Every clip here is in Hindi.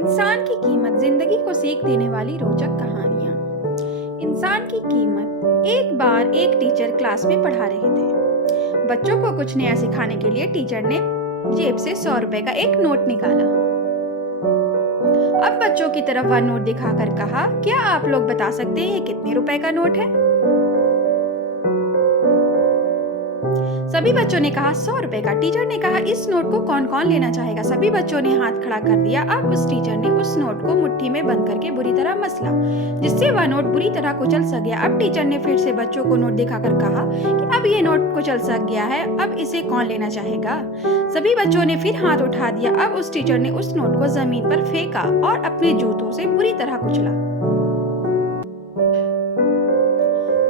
इंसान की कीमत जिंदगी को सीख देने वाली रोचक कहानियां। इंसान की कीमत। एक बार एक टीचर क्लास में पढ़ा रहे थे। बच्चों को कुछ नया सिखाने के लिए टीचर ने जेब से 100 रुपए का एक नोट निकाला। अब बच्चों की तरफ वह नोट दिखाकर कहा, क्या आप लोग बता सकते हैं ये कितने रुपए का नोट है? सभी बच्चों ने कहा 100 रुपए का। टीचर ने कहा, इस नोट को कौन कौन लेना चाहेगा? सभी बच्चों ने हाथ खड़ा कर दिया। अब उस टीचर ने उस नोट को मुट्ठी में बंद करके बुरी तरह मसला, जिससे वह नोट बुरी तरह कुचल सा गया। अब टीचर ने फिर से बच्चों को नोट दिखाकर कहा कि अब ये नोट कुचल सा गया है, अब इसे कौन लेना चाहेगा? सभी बच्चों ने फिर हाथ उठा दिया। अब उस टीचर ने उस नोट को जमीन पर फेंका और अपने जूतों से बुरी तरह कुचला।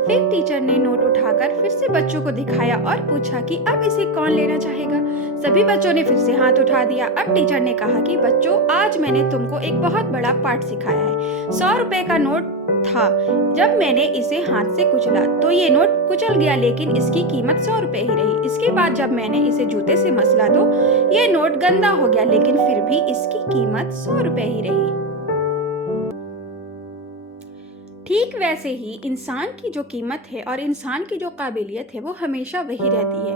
फिर टीचर ने नोट उठाकर फिर से बच्चों को दिखाया और पूछा कि अब इसे कौन लेना चाहेगा? सभी बच्चों ने फिर से हाथ उठा दिया। अब टीचर ने कहा कि बच्चों, आज मैंने तुमको एक बहुत बड़ा पाठ सिखाया है। 100 रुपए का नोट था। जब मैंने इसे हाथ से कुचला तो ये नोट कुचल गया, लेकिन इसकी कीमत 100 रुपए ही रही। इसके बाद जब मैंने इसे जूते से मसला तो ये नोट गंदा हो गया, लेकिन फिर भी इसकी कीमत 100 रुपए ही रही। ठीक वैसे ही इंसान की जो कीमत है और इंसान की जो काबिलियत है वो हमेशा वही रहती है।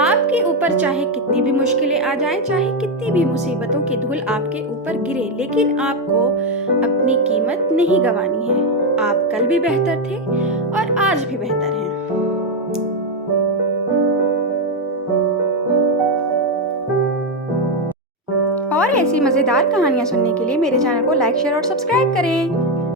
आपके ऊपर चाहे कितनी भी मुश्किलें आ जाएं, चाहे कितनी भी मुसीबतों की धूल आपके ऊपर गिरे, लेकिन आपको अपनी कीमत नहीं गंवानी है। आप कल भी बेहतर थे और आज भी बेहतर हैं। और ऐसी मजेदार कहानियां सुनने के लिए मेरे चैनल को लाइक, शेयर और सब्सक्राइब करें।